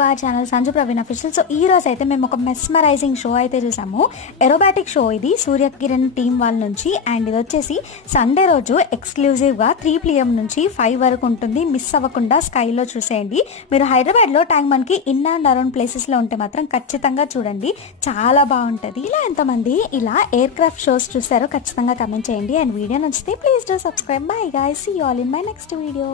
To our channel Sanju Praveen official. So ఈ రోజు అయితే మేము ఒక మెస్మరైజింగ్ షో అయితే చూసాము. ఏరోబాటిక్ షో ఇది సూర్యకిరణ్ టీం వాళ్ళ నుంచి. అండ్ ఇది వచ్చేసి సండే రోజు ఎక్స్క్లూజివ్గా 3 PM నుంచి 5 వరకు ఉంటుంది. మిస్ అవ్వకుండా స్కైలో చూసేయండి. మీరు హైదరాబాద్లో ట్యాంక్ బండ్కి ఇన్ అండ్ అరౌండ్ ప్లేసెస్లో ఉంటే మాత్రం ఖచ్చితంగా చూడండి, చాలా బాగుంటుంది. ఇలా ఎంతమంది ఇలా ఎయిర్ క్రాఫ్ట్ షోస్ చూసారో ఖచ్చితంగా కమెంట్ చేయండి. అండ్ వీడియో నచ్చితే please do subscribe. Bye guys, see you all in my next video.